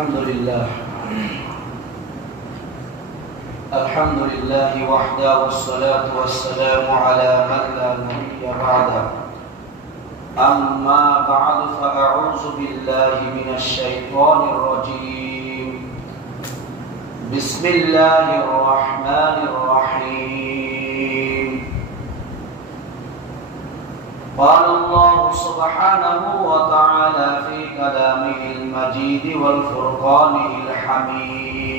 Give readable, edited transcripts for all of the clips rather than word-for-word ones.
الحمد لله وحده والصلاة والسلام على من لا نبي بعده أما بعد فأعوذ بالله من الشيطان الرجيم بسم الله الرحمن الرحيم قال الله سبحانه وتعالى في كلامه المجيد والفرقانه الحميد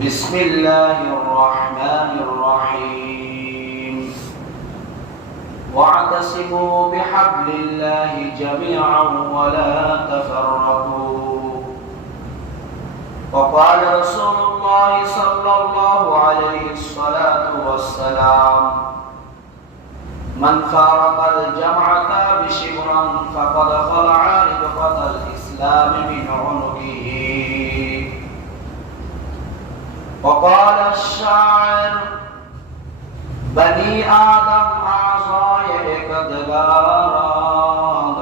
بسم الله الرحمن الرحيم واعتصموا بحبل الله جميعا ولا تفرقوا وقال رسول الله صلى الله عليه الصلاة والسلام من فارق الجمعة بشبرا فقد خلع ربقة الإسلام من عنقه وقال الشاعر بني آدم أعضاء قدران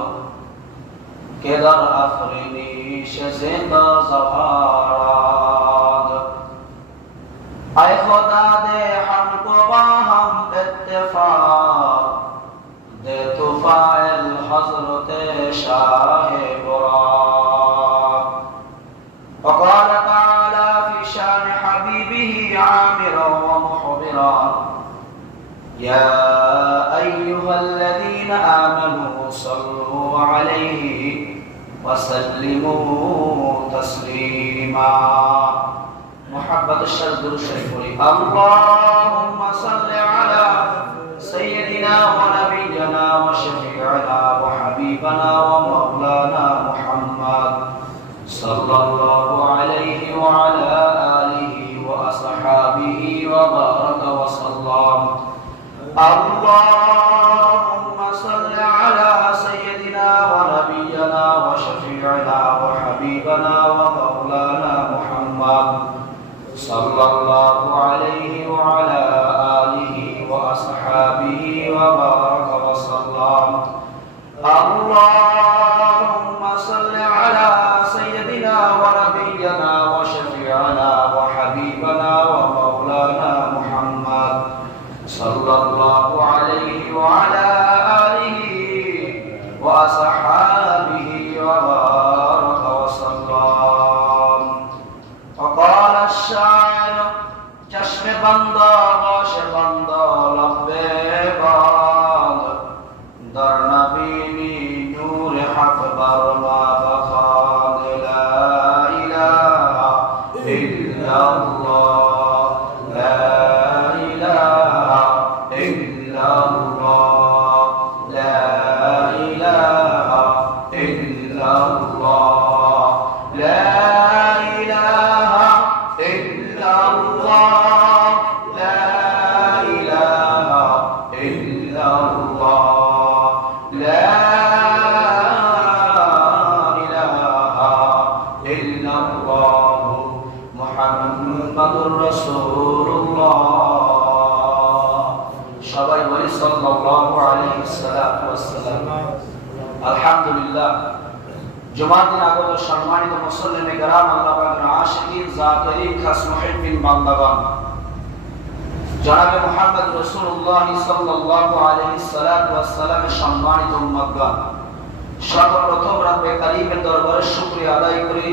كدر أفرني شزند زهارات أي خدا دے ہم کو باہم اتفاق دے توفائل حضرت شاہ براق وقال تعالى في شان حبيبه عامرا ومحبرا يا أيها الذين آمنوا صلوا عليه وسلموا تسليما محبت الشرد الشريف اللهم صل على سيدنا ونبينا وشفيعنا وحبيبنا ومولانا محمد صلى الله عليه وعلى آله وأصحابه وبارك وسلم اللهم صل على سيدنا ونبينا وشفيعنا وحبيبنا ومولانا محمد صلى الله عليه وعلى آله وأصحابه وبارك وسلم اللهم صل على سيدنا ونبينا وشفيعنا وحبيبنا ومولانا محمد صلى الله عليه وعلى آله وأصحابه وبارك وسلم وقال الشاعر چشم بندہ غوش بندہ لبے باد در نبینی نور حق برما بخاد لا إله إلا الله لا إله إلا الله لا إله إلا الله لا إله إلا الله لا إله إلا الله لا إله إلا الله محمد رسول الله সবাই বলি সাল্লাল্লাহু আলাইহি ওয়াসাল্লাম আলহামদুলিল্লাহ জুমার দিন আগত সম্মানিত মুসল্লিনে কেরাম আল্লাহ পাকের আশিকিন জাকিরিন খাস মুহিব্বিন বান্দাগণ জনাবে মুহাম্মদ রাসূলুল্লাহ সাল্লাল্লাহু আলাইহি ওয়াসাল্লামের সম্মানিত উম্মতগণ সর্বপ্রথম রব্বে কারীমের দরবারে শুকরিয়া আদায় করি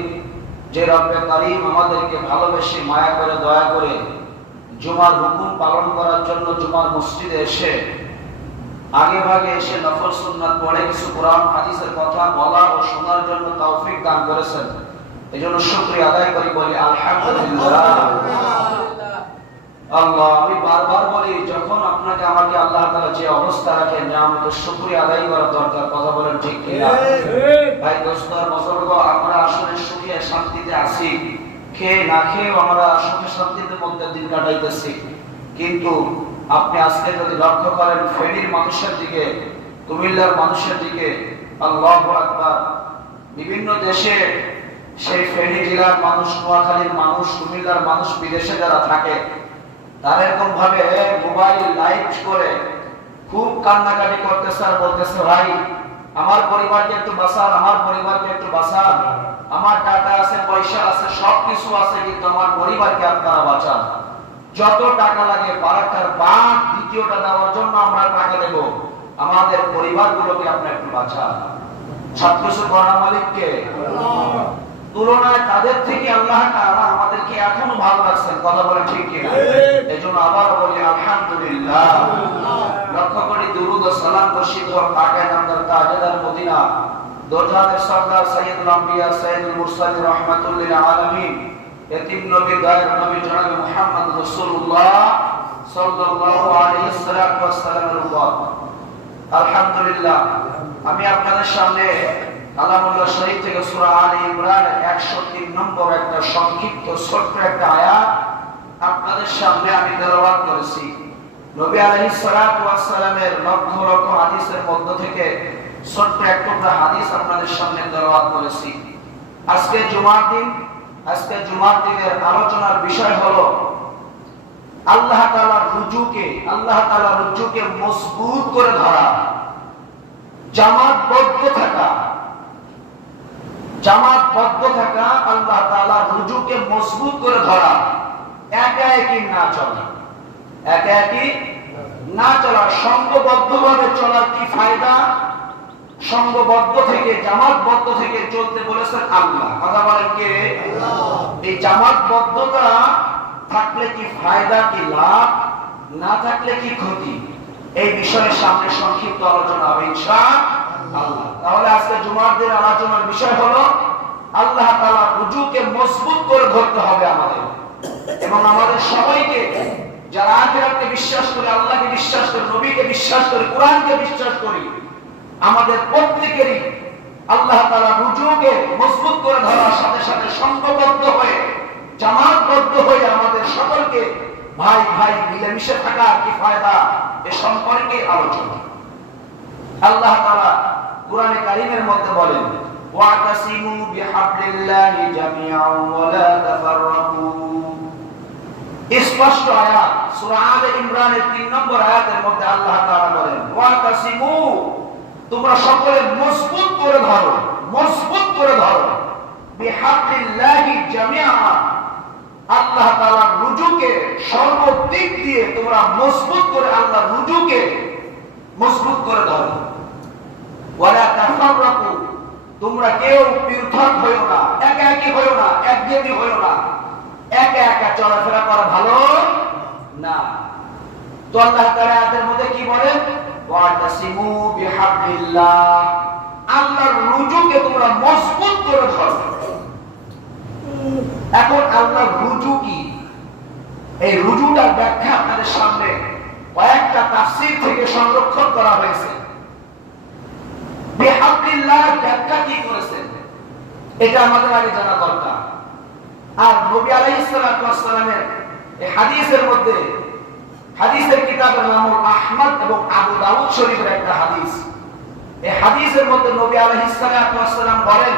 যে রব্বে কারীম আমাদেরকে ভালোবেসে মায়া করে দয়া করে জুমার হুকুম পালন করার জন্য জুমার মসজিদে এসে আগে ভাগে এসে নফল সুন্নাত পড়ে কিছু কোরআন হাদিসের কথা বলা ও শোনার জন্য তৌফিক দান করেছেন এজন্য শুকরিয়া আদায় করি বলি আলহামদুলিল্লাহ আল্লাহ আমি বারবার বলি যখন আপনাকে আমাকে আল্লাহ তাআলা যে অবস্থা রাখে নিয়ামতের শুকরিয়া আদায় করা দরকার কথা বলেন ঠিক কি না ভাই দোস্ত আর বুজুর্গ আমরা আসলে সুখে শান্তিতে আছি খেয়ে না খেয়ে আমরা সুখে শান্তিতে মধ্যে দিন কাটাইতেছি কিন্তু আপনি আজকে যদি লক্ষ্য করেন ফেনীর মানুষের দিকে কুমিল্লার মানুষের দিকে আল্লাহু আকবার বিভিন্ন দেশে সেই ফেনী জেলার মানুষ নোয়াখালীর মানুষ কুমিল্লার মানুষ বিদেশে যারা থাকে তারা এরকম ভাবে মোবাইল লাইভ করে খুব কান্নাকাটি করতেছে আর বলতেছে ভাই আমার পরিবারকে একটু বাঁচান, আমার পরিবারকে একটু বাঁচান। আমার টাকা আছে, পয়সা আছে, সবকিছু আছে, কিন্তু আমার পরিবারকে আপনারা বাঁচান। যত টাকা লাগে বারাকার বাদ দ্বিতীয়টা দেওয়ার জন্য আমরা টাকা দেব, আমাদের পরিবারগুলোকে আপনি একটু বাঁচান। সবকিছু করার মালিককে, তুলনায় তাদের থেকে আল্লাহ তাআলা আমাদেরকে এখনো ভালো রাখছেন। কথা বলে ঠিক কিনা? এজন্য আবার বলি আলহামদুলিল্লাহ। লক্ষ্য করি দুরূদ ও সালাম বর্ষিত হোক আকায়ে নামদার তাজদার মদিনা দোজাহানের সরদার সাইয়্যিদুল আম্বিয়া সাইয়্যিদুল মুরসালিন রাহমাতুল লিল আলামিন এতিম নবী দায়ের নবী জনাব মুহাম্মদ রাসূলুল্লাহ সাল্লাল্লাহু আলাইহি ওয়াসাল্লামের উপর। আলহামদুলিল্লাহ, আমি আপনাদের সামনে কালামুল্লাহ শরীফ থেকে সূরা আলে ইমরান 103 নম্বর একটা সংক্ষিপ্ত ছোট্ট একটা আয়াত আপনাদের সামনে আমি তেলাওয়াত করেছি। নবী আলাইহিস সালাতু ওয়াস সালামের লক্ষ লক্ষ হাদিসের মধ্য থেকে ছোট্ট একটা হাদিস আপনাদের সামনে তেলাওয়াত করেছি। আজকে জুমার দিনের আলোচনার বিষয় হলো আল্লাহ তাআলার রুজুকে মজবুত করে ধরা, জামাতবদ্ধ থাকা, আল্লাহ তাআলার রুজুকে মজবুত করে ধরা, একাকি না চলা, সংঘবদ্ধভাবে চলার কি ফায়দা? সংঘবদ্ধ থেকে, জামাতবদ্ধ থেকে চলতে বলেছেন আল্লাহ। কথা বলেন কে? এই জামাতবদ্ধতা থাকলে কি ফায়দা, কি লাভ, না থাকলে কি ক্ষতি, এই বিষয়ে সামনে সংক্ষিপ্ত আলোচনা হবে ইনশাআল্লাহ। তাহলে আজকে জুমার দিনের আলোচনার বিষয় হলো আল্লাহ তাআলা রুজুকে মজবুত করে ধরতে হবে আমাদের এবং আমাদের সবাইকে, যারা আখিরাতকে বিশ্বাস করে, আল্লাহকে বিশ্বাস করে, নবীকে বিশ্বাস করে, কোরআনকে বিশ্বাস করি, আমাদের প্রত্যেকেরই আল্লাহ তাআলা রুজুকে মজবুত করে ধরার সাথে সাথে সংঘবদ্ধ হয়ে, জামাতবদ্ধ হয়ে আমাদের সকলকে ভাই ভাই মিলেমিশে থাকা কি ফায়দা, এ সম্পর্কে আলোচনা। আল্লাহ তাআলা কোরআনে কারীমের মধ্যে বলেন, ওয়াতাসিমু বিহাবলিল্লাহি জামিআন ওয়া লা তাফাররাকু। স্পষ্ট আয়াত, সূরা আলে ইমরানের 3 নম্বর আয়াতের মধ্যে আল্লাহ তাআলা বলেন, ওয়াতাসিমু, তোমরা সকলে মজবুত করে ধরো বিহাবলিল্লাহি জামিআন, আল্লাহ তাআলার রুজুকে সর্বদিক দিয়ে তোমরা মজবুত করে, আল্লাহর রুজুকে মজবুত করে ধরো। ওয়ালা তাফাররাকু, তোমরা কেউ পৃথক হইও না, একাকী হইও না, একঘেয়েমি হইও না, একা চলাফেরা করা ভালো না। তো আল্লাহ তাআলা আয়াতের মধ্যে কি বলেন? ওয়াতাসিমু বিহাবলিল্লাহ, আল্লাহর রুজুকে তোমরা মজবুত করে ধরো। এখন আল্লাহর রুজু কি? এই রুজুটার ব্যাখ্যা আপনাদের সামনে কয়েকটা তাফসীর থেকে সংরক্ষণ করা হয়েছে। বিহাবলিল্লাহ ব্যাখ্যা কি করেছেন এটা আমাদের আগে জানা দরকার। আর নবী আলাইহিস সালাতু ওয়াস সালামের এই হাদিসের মধ্যে, হাদিসের কিতাবের নাম আহমদ এবং আবু দাউদ শরীফের একটা হাদিস। এই হাদিসের মধ্যে নবী আলাইহিস সালাতু ওয়াস সালাম বলেন,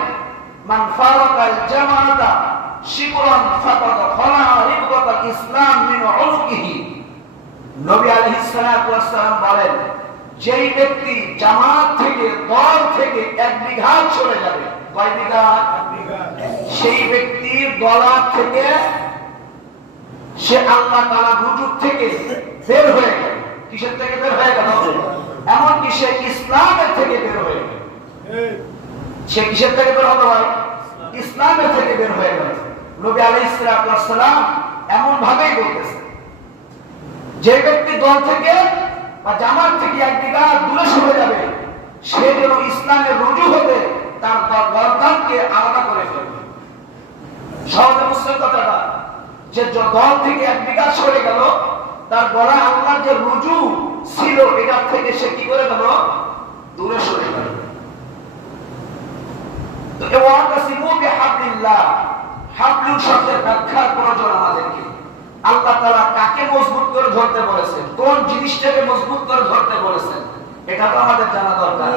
মান ফারাকাল জামাআতা শিবরান ফাকাদ খালা রিবতাল ইসলাম মিন উনুকিহি। নবী আলাইহিস সালাতু ওয়াস সালাম বলেন, যেই ব্যক্তি জামাত থেকে, দল থেকে 1 বিঘা চলে যাবে, কয় বিঘা? সেই ব্যক্তি দলাত থেকে, সে আল্লাহ তাআলা রুজু থেকে বের হয়ে গেল। কিসের থেকে বের হয়ে গেল? এমনকি সে ইসলামের থেকে বের হয়ে গেল। সে কিসের থেকে বের হলো ভাই? ইসলামের থেকে বের হয়ে গেল। নবী আলাইহিস সালাতু ওয়াস সালাম এমন ভাবেই বলতেছে, যে ব্যক্তি দল থেকে বা জামাত থেকে 1 বিঘা দূরে সরে যাবে, সে যেন ইসলামের রুজু হতে তার গর্দানকে আলাদা করে ফেলবে। সহজে বুঝছেন কথাটা? যে দল থেকে 1 বিঘা সরে গেল, তার গলা আল্লাহর যে রুজু ছিল এটা থেকে সে কি করে গেল? দূরে সরে গেল। তো ওয়াতাসিমু বিহাবলিল্লাহ, হাবলু শব্দের ব্যাখ্যার প্রয়োজন আমাদেরকে। আল্লাহ তাআলা কাকে মজবুত করে ধরতে বলেছেন, কোন জিনিসটাকে মজবুত করে ধরতে বলেছেন, এটা তো আমাদের জানা দরকার।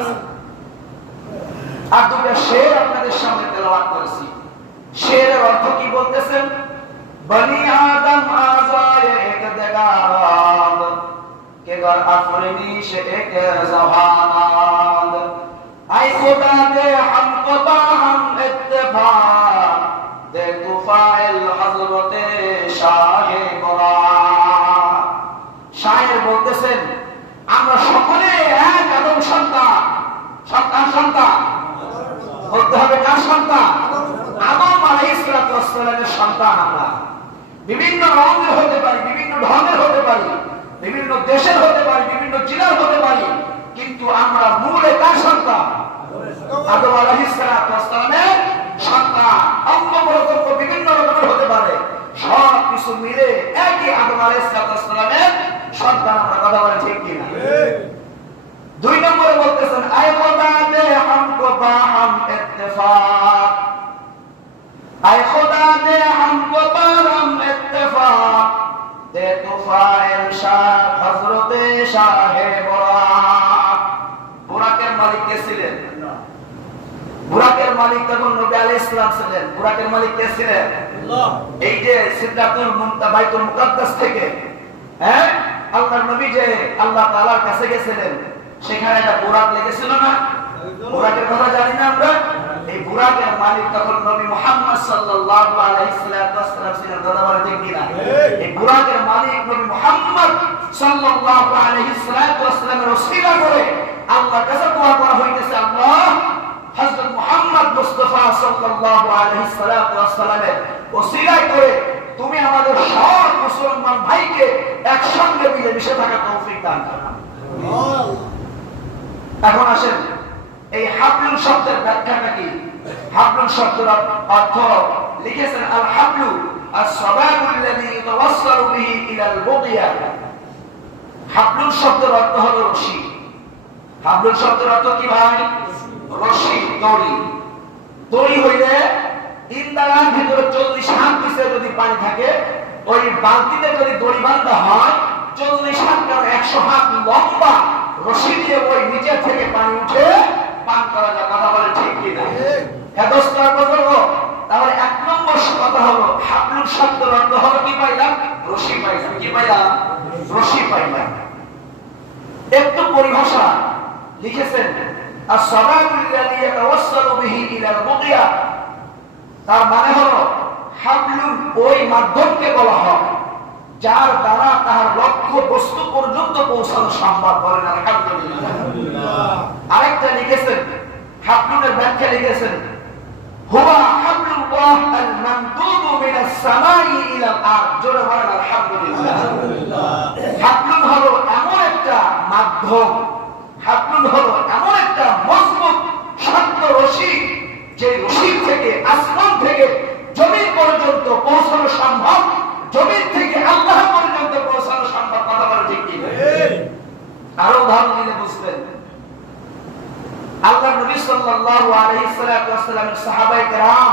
আর দুটো শের আপনাদের সামনে তেলাওয়াত করেছি। শেরের অর্থ কি বলতেছেন? বনি আদম আজায়ে এক দেগারাদ কে গর আফরিনি সে এক জাহানাদ। आए खुदा दे हमको बाहम इत्तेफाक दे तू फाइल हजरते शाहे गोलाम। शायर বলতেছেন আমরা সকলে এক আদম সন্তান। সন্তান বলতে হবে কার সন্তান? আদম আলাইহিস সালামের সন্তান। আমরা বিভিন্ন রঙের হতে পারি, বিভিন্ন ঢঙের হতে পারি, বিভিন্ন দেশের হতে পারি, বিভিন্ন জেলার হতে পারি, কিন্তু আমরা মূলে কার সন্তান? আদম আলাইহিস সালামের সন্তান। অঙ্গ প্রত্যঙ্গ বিভিন্ন রকমের হতে পারে, সব কিছু মিলে একই আদম আলাইহিস সালামের সন্তান। আমরা কথা বলে ঠিক কিনা? দুই নম্বরে বলতেছেন আয় খোদা দে हमको बाहम इत्तेफाक, आए खुदा दे हमको बाहम इत्तेफाक दे तू फाइल शाह हजरते शाहे बुराक। বুরাকের মালিক কে ছিলেন? বুরাকের মালিক তখন নবী আলাইহিস সালাম ছিলেন। বুরাকের মালিক কে ছিলেন? আল্লাহ। এই যে সিদরাতুল মুনতাহা বাইতুল মুকাদ্দাস থেকে আল্লাহর নবী যে আল্লাহ তাআলার কাছে গেছিলেন, সেখানে একটা বুরাক লেগেছিল না? বুরাকের কথা জানি না আমরা? এই বুরাকের মালিক তখন নবী মুহাম্মদ সাল্লাল্লাহু আলাইহি ওয়াসাল্লাম ছিলেন। কথা বলে ঠিক কিনা? এই বুরাকের মালিক নবী মুহাম্মদ সাল্লাল্লাহু আলাইহি ওয়াসাল্লামের ওসিলা করে আল্লাহর কাছে দোয়া করা হইতেছে, আল্লাহ হযরত মুহাম্মদ মুস্তাফা সাল্লাল্লাহু আলাইহি ওয়াসাল্লামের ওসিলা করে তুমি আমাদের সব মুসলমান ভাইকে একসঙ্গে মিলেমিশে থাকার তৌফিক দান করো। এখন আসেন এই হাবলুন শব্দের ব্যাখ্যাটা কি? হাবলুন শব্দের অর্থ লিখেছেন আল হাবলু আস-সাবাবুল্লাযী ইয়াতাওয়াসসালু বিহি ইলাল বুগিয়া। হাবলুন শব্দের অর্থ হলো রশি। হাবলুন শব্দের অর্থ কি ভাই? রশি, দড়ি। দড়ি হইলে ইন্দারার ভিতরে 40 হাত পিছে যদি পানি থাকে, ওই বালতিতে যদি দড়ি বাঁধা হয় 40 হাত কারণ 100 হাত লম্বা রশি দিয়ে ওই নিচে থেকে পানি উঠে পান করা যায়। কথা বলে ঠিক কিনা? হ্যাঁ দোস্ত, তাহলে এক নম্বর কথা হলো হাবলুন শব্দের অর্থ হলো কি পাইলাম? রশি পাইলাম। কি পাইলাম? রশি পাইলাম। একটু পরিভাষা লিখেছেন আস-সাবাবুল্লাযী ইয়াতাওয়াসসালু বিহি ইলাল বুগিয়া, তার মানে হলো হাবলুন ওই মাধ্যমকে বলা হয় যার দ্বারা তার লক্ষ্য বস্তু পর্যন্ত পৌঁছানো সম্ভব। বলেন আলহামদুলিল্লাহ। আরেকটা লিখেছেন হাবলুনের ব্যাখ্যা লিখেছেন হুয়া হাবলুল্লাহ আল মামদুদু মিনাস সামাই ইলাল আরদ। জোরে বলেন আলহামদুলিল্লাহ। হাবলুন হলো এমন একটা মাধ্যম, হাবলুন হলো এমন একটা মজবুত শক্ত রশি যে রশি থেকে আসমান থেকে জমিন পর্যন্ত পৌঁছানো সম্ভব, জমিন থেকে আল্লাহ পর্যন্ত পৌঁছানো সম্ভব। কথা বলে ঠিক কি? আরো উদাহরণ দিলে বুঝবেন। আল্লাহ নবী সাল্লাল্লাহু আলাইহি ওয়াসাল্লামের সাহাবায়ে কেরাম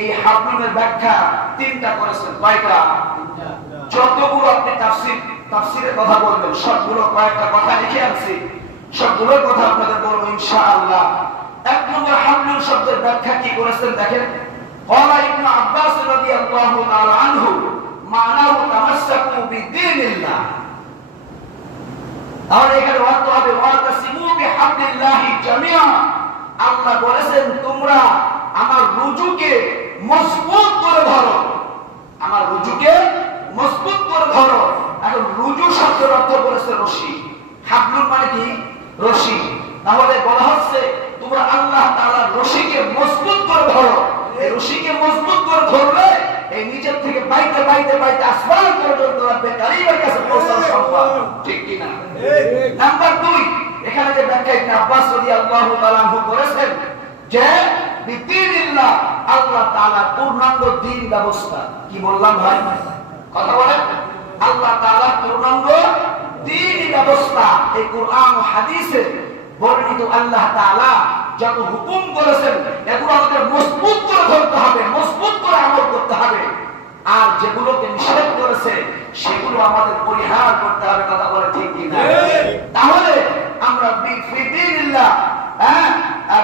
এই হাবলুনের ব্যাখ্যা তিনটা করেছেন। কয়টা? যতগুলো আপনি তাফসীরের কথা বলবেন সবগুলো কয়েকটা কথা লিখে আনছি, সবগুলোর কথা আপনাদের বলবো ইনশাআল্লাহ। এক নম্বর হাবলুন শব্দের ব্যাখ্যা কি করেছেন দেখেন। قال ابن عباس رضي الله تعالى عنه معناه تمسكوا بدين الله। আর এখানে অর্থ হবে ওয়াতাসিমু বিহাবলিল্লাহি জামিআ। আল্লাহ বলেছেন তোমরা আমার রুজুকে মজবুত করে ধরো, আমার রুজুকে মজবুত করে ধরো। এখন রুজু শব্দের অর্থ বলেছে রশি, হাবলুন মানে কি? রশি। তাহলে বলা হচ্ছে তোমরা আল্লাহ তাআলার রশিকে মজবুত করে ধরো। এই রশিকে মজবুত করে ধরলে এই নিচের থেকে বাইতে বাইতে বাইতে আসমান পর্যন্ত রব্বে কারীমের কাছে পৌঁছানো সম্ভব। ঠিক কি না? নাম্বার 2, এখানে যে ব্যাখ্যা ইবনে আব্বাস রাদিয়াল্লাহু তাআলা আনহু করেছেন যে বিদিনিল্লাহ, আল্লাহ তাআলা পূর্ণাঙ্গ দ্বীন ব্যবস্থা। কি বললাম ভাই? কথা বলেন। আল্লাহ তাআলা পূর্ণাঙ্গ দ্বীন ব্যবস্থা এই কুরআন ও হাদিসে বর্ণিত আল্লাহ তাআলা যত হুকুম করেছেন এগুলো আমাদের মজবুত করে ধরতে হবে, মজবুত করে আমল করতে হবে। আর যেগুলোকে নিষেধ করেছে সেগুলো আমাদের পরিহার করতে হবে। কথা বলে ঠিক কি না? তাহলে আমরা বিদিনিল্লাহ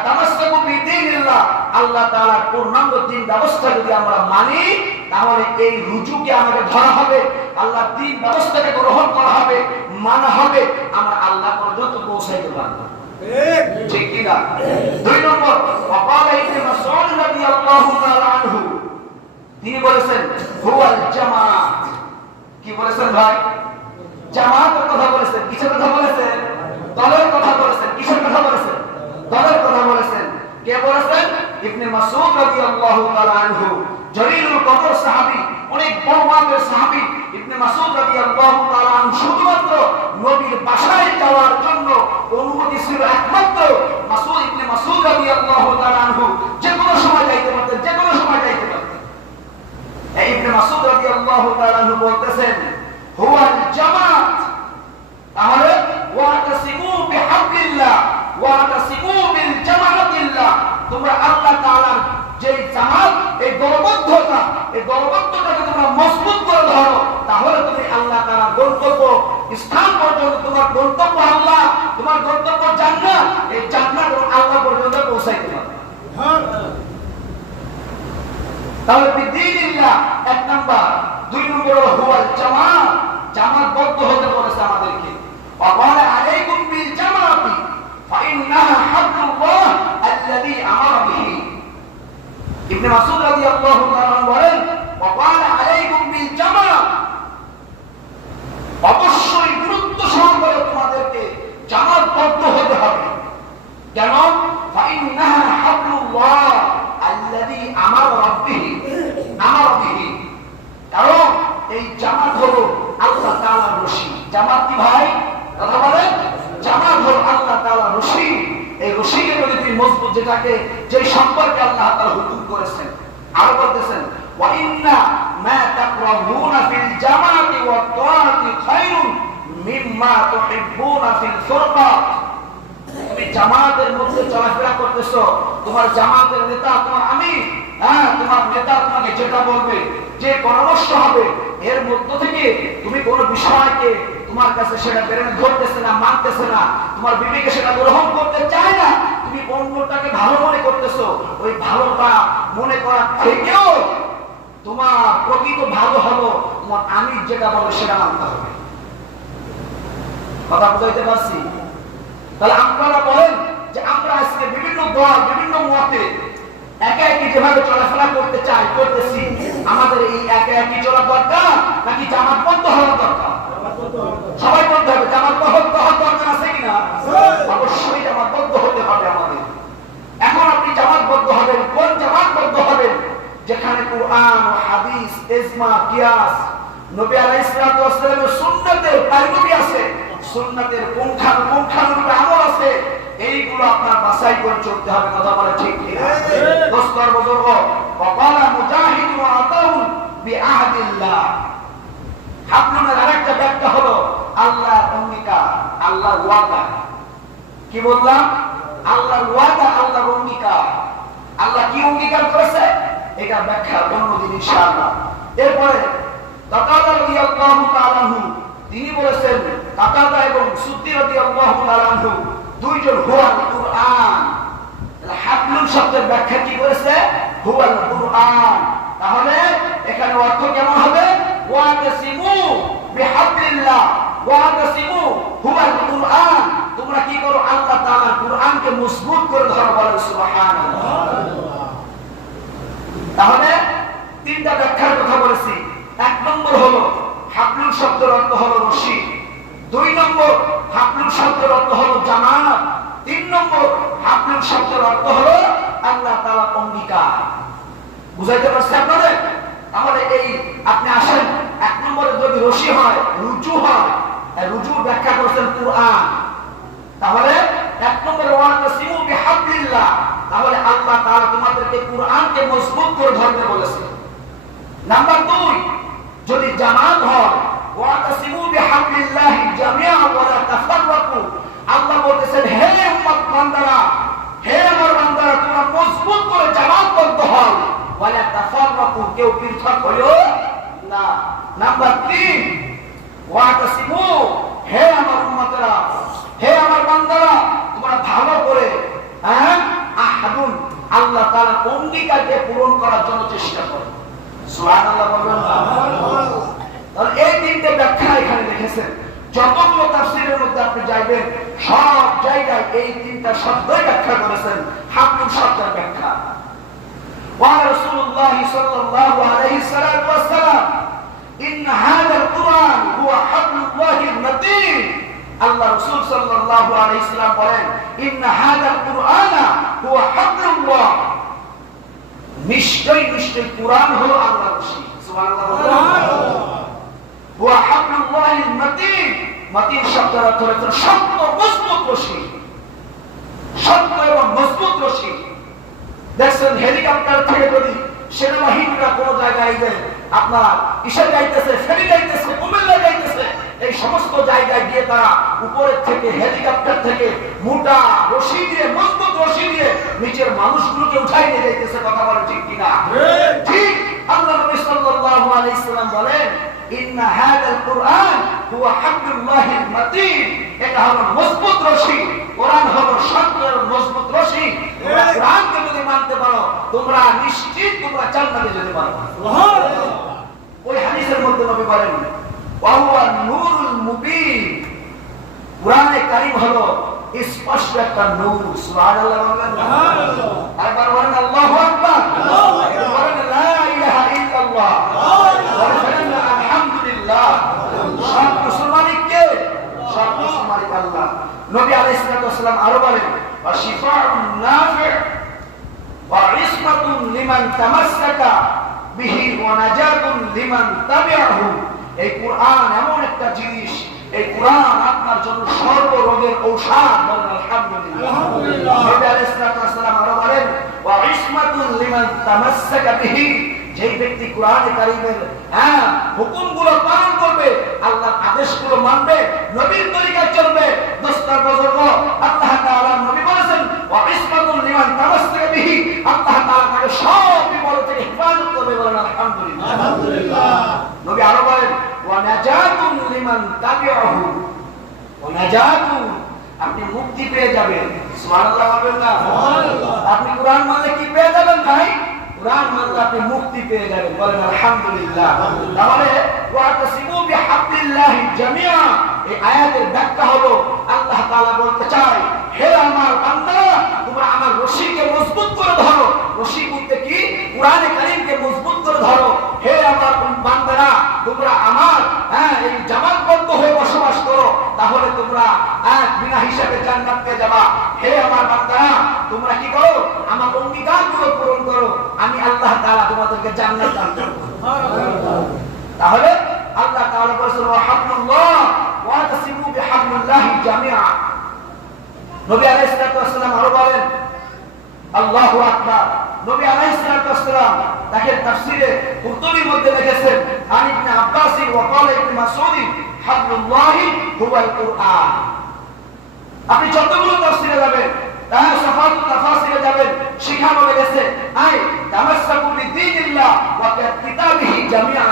তামাসসাকু বিদিনিল্লাহ, আল্লাহ তাআলার পূর্ণাঙ্গ দ্বীন ব্যবস্থা যদি আমরা মানি তাহলে এই রুজুকে আমাদের ধরা হবে, আল্লাহর দ্বীন ব্যবস্থাকে গ্রহণ করা হবে, মানা হবে, আমরা আল্লাহ পর্যন্ত পৌঁছাইতে পারবো। ঠিক কি না? দুই নম্বর ওয়াকালা ইবনে মাসউদ রাদিয়াল্লাহু তাআলা আনহু, তিনি বলেছেন হুয়াল জামাত। কি বলেছেন ভাই? জামাতের কথা বলেছেন। কিসের কথা বলেছেন? দলের কথা বলেছেন। কিসের কথা বলেছেন? দলের কথা বলেছেন। কে বলেছেন? ইবনে মাসউদ রাদিয়াল্লাহু তাআলা আনহু, জলিলুল কদর সাহাবী, অনেক বড় মাপের সাহাবী। ইবনে মাসউদ রাদিয়াল্লাহু তাআলা আনহু শুধুমাত্র নবীর বাসায় যাওয়ার জন্য অনুমতি ছিল একমাত্র মাসউদ ইবনে মাসউদ রাদিয়াল্লাহু তাআলা আনহু যে কোনো সময় যাইতে পারতেন, যে কোনো সময় যাইতে পারতেন। এই ইবনে মাসউদ রাদিয়াল্লাহু তাআলা আনহু বলতেছেন হুয়াল জামাত। তাহলে ওয়াতাসিমু বিহাবলিল্লাহ ওয়াতাসিমু বিল জামাতিল্লাহ, তোমরা আল্লাহ তাআলার যে জামাত, এই দলবদ্ধতা, এই দলবদ্ধতাকে তোমরা মজবুত করে ধরো, তাহলে তুমি আল্লাহ তাআলার গন্তব্য স্থান পর্যন্ত, তোমার গন্তব্য আল্লাহ, তোমার গন্তব্য জান্নাত, এই জান্নাত আল্লাহ পর্যন্ত পৌঁছাইতে পারবে। তাহলে বিদ্দিনিল্লাহ এক নাম্বার। দুই নম্বর হুয়াল জামাত, জামাতবদ্ধ হতে বলেছে আমাদেরকে। ওয়াকালা আলাইকুম বিল জামাতি ফাইন্নাহা হাবলুল্লাহ আল্লাযী আমারা বিহি। ইবনে মাসউদ রাদিয়াল্লাহু তাআলা বলেন ওয়াকালা আলাইকুম বিল জামাত, অবশ্যই গুরুত্ব সহকারে তোমাদেরকে জামাতবদ্ধ হতে হবে। কেন? ফাইন্নাহা হাবলুল্লাহ আল্লাযী আমারা বিহি, আমারা বিহি। কারণ এই জামাত হলো আল্লাহ তাআলার রশি। জামাত কি ভাই? কথা বলেন। জামাত হলো আল্লাহ তাআলার রশি। এই রশিকে যদি তুমি মজবুত, যেটাকে যে সম্পর্কে আল্লাহ তাআলা হুকুম করেছেন, আর বলতেছেন ওয়া ইন্না মা তাকরাহুনা ফিল জামাতি ওয়াত তাআতি খায়রুন মিম্মা তুহিব্বুনা ফিল ফুরকা। তুমি জামাতের মধ্যে চলাফেরা করতেছো, তোমার জামাতের নেতা, তোমার আমির, তোমার নেতা তোমাকে যেটা বলবে, যে পরামর্শ হবে, এর মধ্য থেকে তুমি কোন বিষয়কে তোমার কাছে সেটা বেরেনে ধরতেছে না, মানতেছে না, তোমার বিবেকে সেটা গ্রহণ করতে চায় না, তুমি অন্যটাকে ভালো মনে করতেছো, ওই ভালোটা মনে করার থেকেও তোমার প্রকৃত ভালো হলো তোমার আমির যেটা বলে সেটা মানতে হবে। কথা বুঝাইতে পারছি? তাহলে আপনারা বলেন যে আমরা আজকে বিভিন্ন দল, বিভিন্ন মতে একা একই যেভাবে চলাফেরা করতে চাই, করতেছি, আমাদের এই একা একই চলা দরকার নাকি জামাতবদ্ধ হওয়ার দরকার? সবাই বলতে হবে জামাতবদ্ধ হওয়ার দরকার আছে কিনা? অবশ্যই জামাতবদ্ধ হতে হবে আমাদের। এখন আপনি জামাতবদ্ধ হবেন, কোন জামাতবদ্ধ হবেন? যেখানে কুরআন ও হাদিস, ইজমা, কিয়াস, নবী আলাইহিস সালাতু ওয়াস সালামের সুন্নাতের পায়রবি আছে, সুন্নাতের পুঙ্খানুপুঙ্খানুরূপ আমল আছে, এইগুলো আপনার বাছাই করে চলতে হবে। কথা বলে ঠিক কিনা? দোস্তর বুজুর্গ, ওয়াকালা মুজাহিদ ওয়া আতাউন বিআহদিল্লাহ। হাবলুনের আরেকটা ব্যাখ্যা হলো আল্লাহর অঙ্গীকার, আল্লাহর ওয়াদা। কি বললাম? আল্লাহর ওয়াদা, আল্লাহর অঙ্গীকার। আল্লাহ কি অঙ্গীকার করেছে এটা ব্যাখ্যা অন্যদিন ইনশাআল্লাহ। এরপরে কাতাদা রাদিয়াল্লাহু তাআলা আনহু, তিনি বলেছেন, কাতাদা এবং সুদ্দি রাদিয়াল্লাহু তাআলা আনহু দুইজন হুয়াল কুরআন। হাবলুন শব্দের ব্যাখ্যা কি করেছে? হুয়াল কুরআন। তাহলে এখানে অর্থ কেমন হবে? ওয়াতাসিমু বিহাবলিল্লাহ ওয়াতাসিমু হুয়াল কুরআন। তোমরা কি করো? আল্লাহ তাআলার কুরআনকে মজবুত করে ধরো। বলেন সুবহানাল্লাহ। তাহলে তিনটা ব্যাখ্যার কথা বলেছি। এক নম্বর হলো হাবলুন শব্দের অর্থ হলো রশি। দুই নম্বর হাবলুন শব্দের অর্থ হলো জামাত। তিন নম্বর হাবলুন শব্দের অর্থ হলো আল্লাহ তাআলার অঙ্গীকার। বুঝাইতে পারছি আপনাদের? তাহলে এই আপনি আসেন, এক নম্বরে যদি রশি হয়, রুজু হয়, রুজু ব্যাখ্যা করেছেন কুরআন। তাহলে এক নম্বরে ওয়াতাসিমু বিহাবলিল্লাহ, তাহলে আল্লাহ তাআলা তোমাদেরকে কুরআনকে মজবুত করে ধরতে বলেছে। নাম্বার 2, যদি জামাত হয়, ওয়াতাসিমু বিহাবলিল্লাহি জামিআ ওয়া লা তাফাররাকু, আল্লাহ বলতেছেন হে উম্মত বান্দারা, হে আমার বান্দারা, তোমরা মজবুত করে জামাতবদ্ধ হও, ওয়া লা তাফাররাকু, কেউ পৃথক হইও না। নাম্বার 3, ওয়াতাসিমু, হে আমার উম্মতেরা, হে আমার বান্দারা, তোমরা ভালো করে আহাদুন, আল্লাহ তাআলার অঙ্গীকারকে পূরণ করার জন্য চেষ্টা করো। সুবহানাল্লাহ বলবেন। তাহলে এই তিনটে ব্যাখ্যা এখানে লিখেছেন। যতগুলো তাফসীরের মধ্যে আপনি যাইবেন সব জায়গায় এই তিনটা শব্দই ব্যাখ্যা করেছেন। হাবলুন শব্দের ব্যাখ্যা وقال رسول الله صلى الله عليه وسلم إن هذا القرآن هو حبل الله المتين আল্লাহ রাসূল সাল্লাল্লাহু আলাইহি ওয়াসাল্লাম বলেন إن هذا القرآن هو حبل الله নিশ্চয় নিশ্চয় কুরআন হলো আল্লাহর রশি সুবহানাল্লাহ هو حبل الله المتين মাতিন শব্দের অর্থ হচ্ছে শক্ত মজবুত রশি শক্ত এবং মজবুত রশি দেখছেন হেলিকপ্টার থেকে যদি সেনাবাহিনীরা কোন জায়গায় যায় আপনার ইসে যাইতেছে ফেরি যাইতেছে কুমিল্লা যাইতেছে এই সমস্ত জায়গায় গিয়ে তারা উপরের থেকে হেলিকপ্টার থেকে মোটা রশি দিয়ে মজবুত রশি দিয়ে নিচের মানুষগুলোকে উঠাই নিয়ে যাইতেছে কথা বলে ঠিক কিনা ঠিক আল্লাহ নবী সাল্লাল্লাহু আলাইহি সাল্লাম বলেন ইন্না হাদাল কুরআন হুয়া হাবলুল্লাহিল মাতিন এটা হলো মজবুত রশি কোরআন হলো শক্ত এবং মজবুত রশি তোমরা কোরআনকে যদি মানতে পারো তোমরা নিশ্চিত তোমরা জান্নাতে যেতে পারবে সুবহানাল্লাহ ওই হাদিসের মধ্যে নবী বলেন ওয়া হুয়া নূরুল মুবিন কোরআনে কারীম হলো স্পষ্ট একটা নূর সুবহানাল্লাহ সুবহানাল্লাহ একবার বলেন আল্লাহু আকবার আল্লাহু আকবার বলেন লা ইলাহা ইল্লাল্লাহ বলেন আলহামদুলিল্লাহ সব মুসলমানই কে সব মুসলমানই আল্লাহ নবী আলাইহিস সালাম আরো বলেন ওয়া শিফাউন নাফি ওয়া ইসমাতুন লিমান তামাসসাকা বিহি ওয়া নাজাতুন লিমান তাবিআহু এই কোরআন এমন একটা জিনিস এই কোরআন আপনার জন্য সর্ব রোগের ঔষধ বলেন আলহামদুলিল্লাহ নবী আলাইহিস সালাম আরো বলেন ওয়া ইসমাতুন লিমান তামাসসাকা বিহি যে ব্যক্তি কোরআনে কারীমের হুকুমগুলো পালন করবে আল্লাহর আদেশগুলো মানবে নবীর তরিকায় চলবে দোস্তার বুজুর্গ আল্লাহ তাআলা নবী বলেছেন ওয়া ইসমাতুন লিমান তামাসসাকা বিহি আল্লাহ তাআলা তাকে সব বিপদ থেকে হেফাজত করবে বলেন আলহামদুলিল্লাহ আলহামদুলিল্লাহ নবী আরো বলেন ওয়া নাজাতুন লিমান তাবিআহু ওয়া নাজাতুন আপনি মুক্তি পেয়ে যাবেন সুবহানাল্লাহ বলবেন না সুবহানাল্লাহ আপনি কোরআন মানলে কি পেয়ে যাবেন ভাই কোরআন মানলে আপনি মুক্তি পেয়ে যাবেন বলেন আলহামদুলিল্লাহ তাহলে ওয়াতাসিমু বিহাবলিল্লাহি জামিআ এই আয়াতের ব্যাখ্যা হলো আল্লাহ তাআলা বলতে চায় হে আমার বান্দারা তোমরা আমার রশিকে মজবুত করে ধরো রশি বলতে কি কোরআনে কারীমকে মজবুত করে ধরো হে আমার বান্দারা তোমরা আমার এই জামাতবদ্ধ হয়ে বসবাস করো তাহলে তোমরা বিনা হিসাবে জান্নাতে যাবা হে আমার বান্দারা তোমরা কি করো আমার অঙ্গীকারগুলো পূরণ করো আমি আল্লাহ তাআলা তোমাদেরকে জান্নাত দান করব সুবহানাল্লাহ তাহলে আল্লাহ তাআলা বলেছেন ওয়া হাবলুল্লাহ ওয়া তাসিমু বিহাবলিল্লাহি জামিআ নবী আলাইহিস সালাম আরো বলেন আল্লাহু আকবার নবী আলাইহিস সালাম দেখেন তাফসীরে কুরতুবীর মধ্যে লিখেছেন আন ইবনে আব্বাস ওয়া ক্বালা ইবনে মাসউদ হাবলুল্লাহি হুয়াল কুরআন আপনি যতগুলো তাফসীরে যাবেন তাহলে সাফাতুত তাফসীরে যাবেন শিখানো গেছে আই তামাসসাকু বিদীনিল্লাহ ওয়া কিতাবিহি জামিআ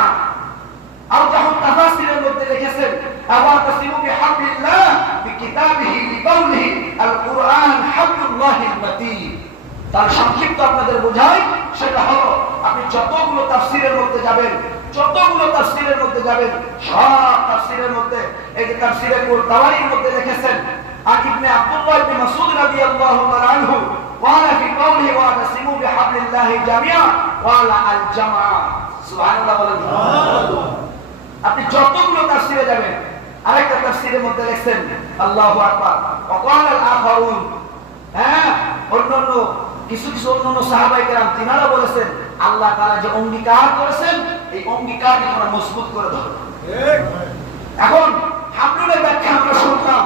আর যখন তাফসীরের মধ্যে লিখেছেন আওয়া তাসিমু বিহাবলিল্লাহ বিকিতাবিহি বিকাউলিহি আল কুরআন হাবলুল্লাহিল মাতিন তার সংক্ষিপ্ত আপনাদের বোঝাই সেটা হলো আপনি যতগুলো তাফসীরের মধ্যে যাবেন সব তাফসীরের মধ্যে এই যে তাফসীরে কুরতাওয়ারির মধ্যে লিখেছেন আর ইবনে আব্দুল্লাহ ইবনে মাসউদ রাদিয়াল্লাহু তাআলা আনহু ওয়ালা ফি কওলিহি ওয়া তাসিমু বিহাবলিল্লাহি জামিআ ওয়ালা আল জামা সুবহানাল্লাহ বলেন সুবহানাল্লাহ আপনি যতগুলো তাফসীরে যাবেন আরেকটা তাফসীরের মধ্যে লিখছেন আল্লাহু আকবার ওয়া ক্বালা আল আখারুন অন্যান্য কিছু অন্যান্য সাহাবায়ে কেরাম তিনারা বলেছেন আল্লাহ তাআলা যে অঙ্গীকার করেছেন এই অঙ্গীকারকে আমরা মজবুত করে ধরব ঠিক এখন হাবলুলের ব্যাখ্যা আমরা শুনলাম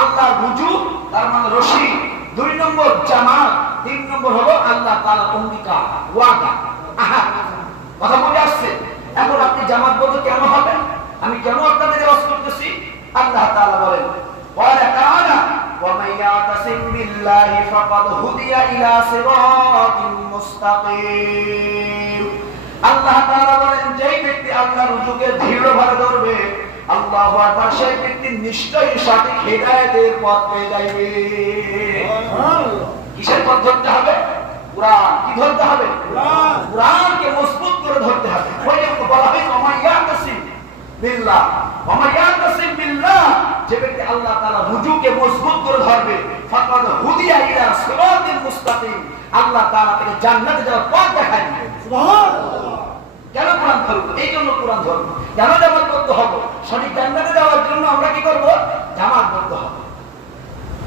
আল্লাহর রুজু তার মানে রশি 2 নম্বর জামাত 3 নম্বর হলো আল্লাহ তাআলার অঙ্গীকার ওয়াদা আহাদ কথা বলে আসছে এখন আপনি জামাতবদ্ধ কেন হবেন আমি কেন আপনাদের ওয়াজ করতেছি আল্লাহ তাআলা বলেন ওয়ালা তাআলা ওয়া মান ইয়াতাসিম বিল্লাহি ফাকাদ হুদিয়া ইলা সিরাতিন মুস্তাকিম আল্লাহ তাআলা বলেন যেই ব্যক্তি আল্লাহর রুজুকে দৃঢ়ভাবে ধরবে আল্লাহু আকবার সেই ব্যক্তি নিশ্চয়ই সঠিক হিদায়াতের পথ পেয়ে যাবে সুবহানাল্লাহ কিসের পথ ধরতে হবে কুরআন কি ধরতে হবে কুরআনকে মজবুত করে ধরতে হবে ওই যে বলা হয় ওয়া মান ইয়াতাসিম বিল্লাহ ওয়া মায়াতাসিম বিল্লাহ, যে ব্যক্তি আল্লাহ তাআলা রুজুকে মজবুত করে ধরবে, ফাকাদ হুদিয়া ইলা সিরাতিল মুস্তাকিম, আল্লাহ তাআলা তাকে জান্নাতে যাওয়ার পথ দেখায় দিবেন। সুবহানাল্লাহ। কেন কোরআন ধরব? এই জন্য কোরআন ধরব। কেন জামাত করতে হবে? সঠিক জান্নাতে যাওয়ার জন্য আমরা কি করব? জামাত করতে হবে।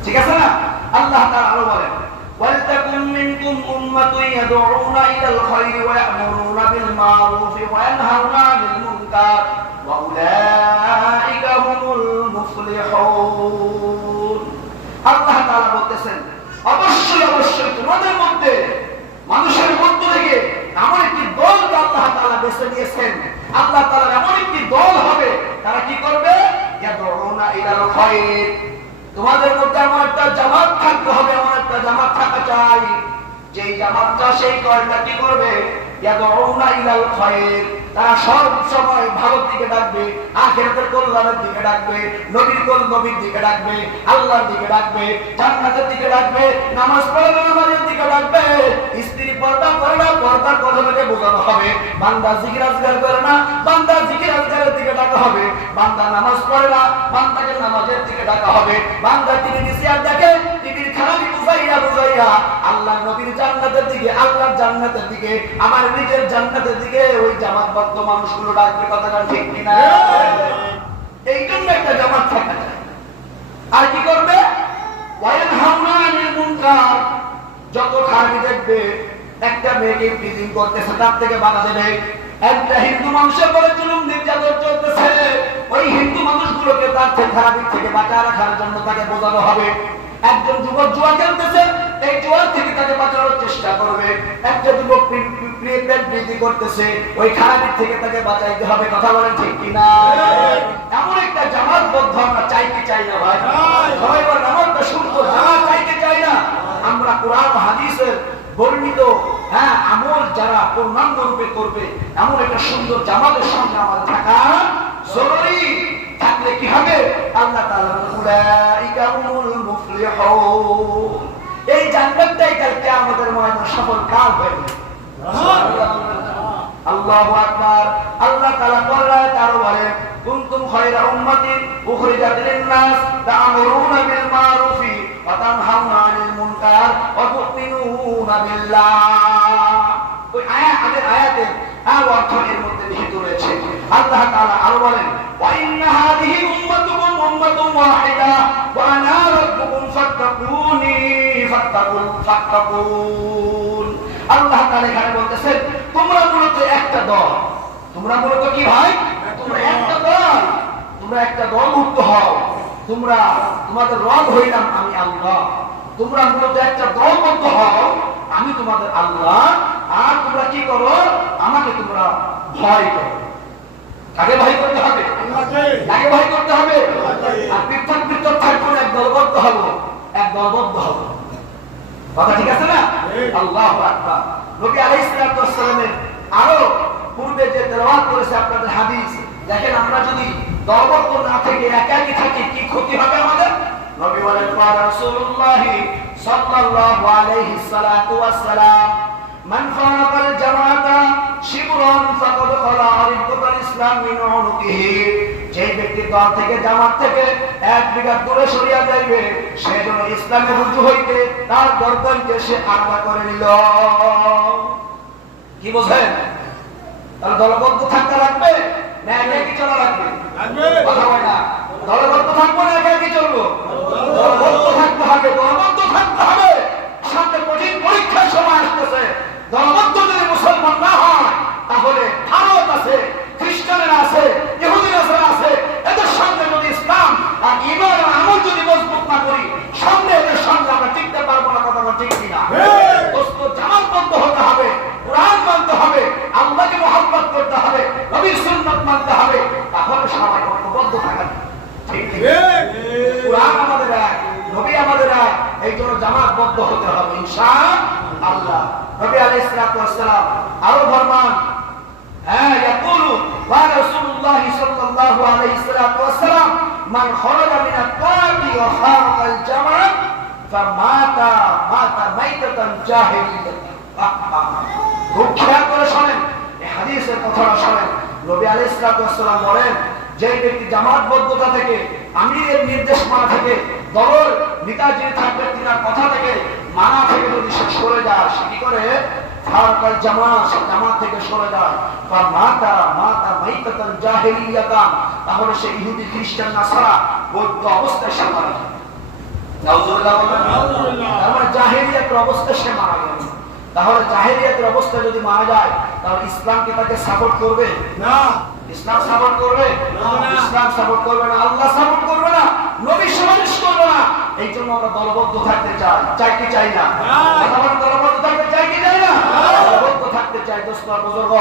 ঠিক আছে না? আল্লাহ তাআলা আরো বলেন, ওয়ালতাকুম মিনকুম উম্মাতুন ইয়াদউনা ইলাল খায়রি ওয়া ইয়া'মুরুনা বিল মা'রুফি ওয়া ইয়ানহাউনা আনিল মুনকার ওয়া উলাইকা হুমুল মুফলিহুন। আল্লাহ তাআলা বলতেছেন, অবশ্যই অবশ্যই তোমাদের মধ্যে, মানুষের মধ্য থেকে এমন একটি দলকে আল্লাহ তাআলা বেছে নিয়েছেন। আল্লাহ তাআলা এমন একটি দল হবে, তারা কি করবে? ইয়াদউনা ইলাল খায়র, তোমাদের মধ্যে এমন একটা জামাত থাকতে হবে, এমন একটা জামাত থাকা চাই, যেই জামাতটা সেই দলটা কি করবে? ইয়াদউনা ইলাল খায়র, তারা সব সময় ভালোর দিকে ডাকবে, আখিরাতের কল্যাণের দিকে ডাকবে, নবীর দিকে ডাকবে, আল্লাহর দিকে ডাকবে, জান্নাতের দিকে ডাকবে, নামাজ পড়বে নামাজের দিকে ডাকবে, স্ত্রী পর্দা করে না পর্দার কথা থেকে বোঝানো হবে, বান্দা জিকির আজকার করে না বান্দা জিকির আজকারের দিকে ডাকা হবে, বান্দা নামাজ পড়ে না বান্দাকে নামাজের দিকে ডাকা হবে, বান্দা টিভি সিরিয়াল দেখে টিভির খারাপি বুঝাইয়া আল্লাহ নবীর জান্নাতের দিকে, আল্লাহর জান্নাতের দিকে, আমার নিজের জান্নাতের দিকে ওই জামাতবদ্ধ মানুষগুলো ডাকবে। কথাটা ঠিক কিনা? এই জন্য একটা জামাত থাকা যায়। আর কি করবে? ওয়ায়ানহাউনা আনিল মুনকার, যত খারাপি দেখবে, একটা মেয়েকে টিজিং করতেছে তার থেকে বাধা দেবে, একটা হিন্দু মানুষের উপরে জুলুম নির্যাতন চলতেছে, ওই হিন্দু মানুষগুলোকে তার থেকে খারাপি থেকে বাঁচা রাখার জন্য তাকে বোঝানো হবে। একজন যুবক জুয়া খেলতেছে, এই জুয়া থেকে তাকে বাঁচানোর চেষ্টা করবে। একটা যুবক পেট বৃদ্ধি করতেছে, ওই খারাপি থেকে তাকে বাঁচাইতে হবে। কথা বলেন ঠিক কিনা? এমন একটা জামাতবদ্ধ আমরা চাইতে চাই না ভাই, সবাই বলেন আমরা শুনবো, জামাত চাইতে চাই না। আমরা কোরআন হাদিসের বর্ণিত আমল যারা পূর্ণাঙ্গ রূপে করবে, এমন একটা সুন্দর জামাতের সঙ্গে আমাদের থাকা জরুরি। থাকলে কি হবে? আল্লাহ তাআলা উলাইকা হুমুল মুফলিহুন, এই জান্নাতটাই কাল কিয়ামতের ময়দানে সফল কাজ হবে। আল্লাহু আকবার। আল্লাহ তাআলা বলেন, আরো বলেন, কুনতুম খায়রা উম্মাতিন উখরিজাত লিন-নাস তা'মুরুনা বিল মা'রুফি ওয়া তানহাউনা আনিল মুনকার ওয়া তু'মিনুনা বিল্লাহ। ওই আগের আয়াতে অর্থ এর মধ্যে নিহিত রয়েছে। আল্লাহ তাআলা আরো বলেন, ওয়া ইন্না হাযিহি উম্মাতুকুম উম্মাতুন ওয়াহিদা ওয়া আনা রাব্বুকুম ফাত্তাকুনি ফাত্তাকুন। আল্লাহ তাআলা এখানে বলতেছেন, তোমরা মূলত একটা দল। তোমরা মূলত কি ভাই? তোমরা একটা দল। তোমরা একটা দলভুক্ত হও। তোমরা, তোমাদের রব হইলাম আমি আল্লাহ। তোমরা মূলত একটা দলবদ্ধ হও, আমি তোমাদের আল্লাহ। আর তোমরা কি করো? আমাকে তোমরা ভয় করো। কাকে ভয় করতে হবে? কাকে ভয় করতে হবে? আর পৃথক পৃথক থাকবো না, এক দলবদ্ধ হব, এক দলবদ্ধ হব। কথা ঠিক আছে না? আল্লাহু আকবার। নবী আলাইহিস সালাতু ওয়াস সালামের আরো পূর্বে যে তেলাওয়াত করেছে আপনাদের হাদিস দেখেন, আমরা যদি দলবদ্ধ না থেকে একাকী থাকি কি ক্ষতি হবে আমাদের? নবী বলেন, রাসূলুল্লাহ সাল্লাল্লাহু আলাইহি সাল্লাতু ওয়াস সালাম, মান ফারাকাল জামাতা শিবরান ফাকাদ খালা আরিফাতুল ইসলাম মিন উনুকিহি, যে ব্যক্তি দল থেকে জামাত থেকে এক বিঘা দূরে সরিয়া যাইবে, সে যেন ইসলামে রুজু হইতে তার গর্দনকে সে আলাদা করে নিল। কি বোঝেন? তাহলে দলবদ্ধ থাকতে লাগবে না একাকী চলা লাগবে? কথা হয় না। দলবদ্ধ থাকবো না একাকী চলবো? দলবদ্ধ থাকতে হবে, দলবদ্ধ থাকতে হবে। সামনে কঠিন পরীক্ষার সময় আসতেছে। দলবদ্ধ যদি মুসলমান না হয়, তাহলে ভারত আছে, খ্রিস্টানেরা আছে, ইহুদিরা আছে, এদের সঙ্গে যদি ইসলাম আর ঈমান আর আমল যদি মজবুত না করি, সামনে এদের সঙ্গে আমরা টিকতে পারবো না। কথা ঠিক কিনা? দোস্ত, জামাতবদ্ধ হতে হবে, কোরআন মানতে হবে, আল্লাহকে মহব্বত করতে হবে, নবীর সুন্নাত মানতে হবে, তাহলে সবাই ঐক্যবদ্ধ থাকবে। ঠিক ঠিক। কোরআন আমাদের এক, নবী আমাদের এক, এই জন্য জামাতবদ্ধ হতে হবে ইনশাআল্লাহ। নবী আলাইহিস সালাতু ওয়াস সালাম আরো ফরমান, ইয়াকুলু ওয়া রাসূলুল্লাহ সাল্লাল্লাহু আলাইহি সাল্লাতু ওয়াস সালাম, মান খারাজা মিনাত তাআতি ওয়া খারাকাল জামাআহ ফামাতা মাইতাতান জাহিলিয়াতান। খুব খেয়াল করে শোনেন, এই হাদিসের কথাটা শোনেন। নবী আলাইহিস সালাতু ওয়াস সালাম বলেন, যে ব্যক্তি জামাতবদ্ধতা থেকে, আমিরের নির্দেশ মানা থেকে, দলের নেতা যিনি থাকবেন তিনার কথা থেকে মানা থেকে যদি সে সরে যায়, সে কি করে? ফারকাল জামাত, সে জামাত থেকে সরে যায়। মাতা মাইতাতান জাহিলিয়াতান, তাহলে সে ইহুদি খ্রিস্টান নাসারা বৌদ্ধ অবস্থায় সে মারা যায়। নাউজুবিল্লাহ বলেন। তার মানে জাহিলিয়াতের অবস্থায় সে মারা গেল। তাহলে জাহিলিয়াতের অবস্থায় যদি মারা যায়, তাহলে ইসলাম কি তাকে সাপোর্ট করবে? না। ইসলাম সাপোর্ট করবে না। ইসলাম সাপোর্ট করবে না, আল্লাহ সাপোর্ট করবে না, নবী সুপারিশ করবে না। এই জন্য আমরা দলবদ্ধ থাকতে চাই, চাই কি চাই না? আমরা দলবদ্ধ থাকতে চাই কি চাই না? দলবদ্ধ থাকতে চাই। দোস্ত আর বুজুর্গ,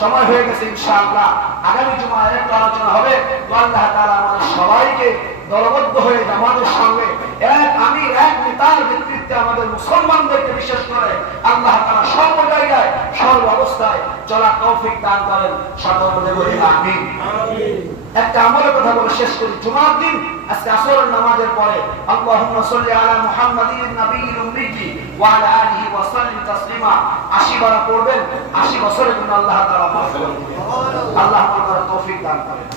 সময় হয়ে গেছে ইনশাআল্লাহ। আগামী জুমায় একটা আলোচনা হবে। তো আল্লাহ তাআলা আমাদের সবাইকে দলবদ্ধ হয়ে জামাতের সঙ্গে এক আমির, এক নেতার নেতৃত্বে আমাদের মুসলমানদেরকে বিশেষ করে আল্লাহ তাআলা সর্ব জায়গায় সর্ব অবস্থায় চলার তৌফিক দান করেন। সকলে বলি আমিন। একটা আমলের কথা বলে শেষ করি। জুমার দিন আজকে আসরের নামাজের পরে আল্লাহুম্মা সাল্লি আলা মুহাম্মাদিন নবিয়্যিল উম্মি ওয়া আলা আলিহি ওয়া সাল্লিম তাসলিমা 80 বার পড়বেন। 80 বছরের জন্য আল্লাহ তাআলা মাফ করবেন। আল্লাহ তাআলা তৌফিক দান করেন।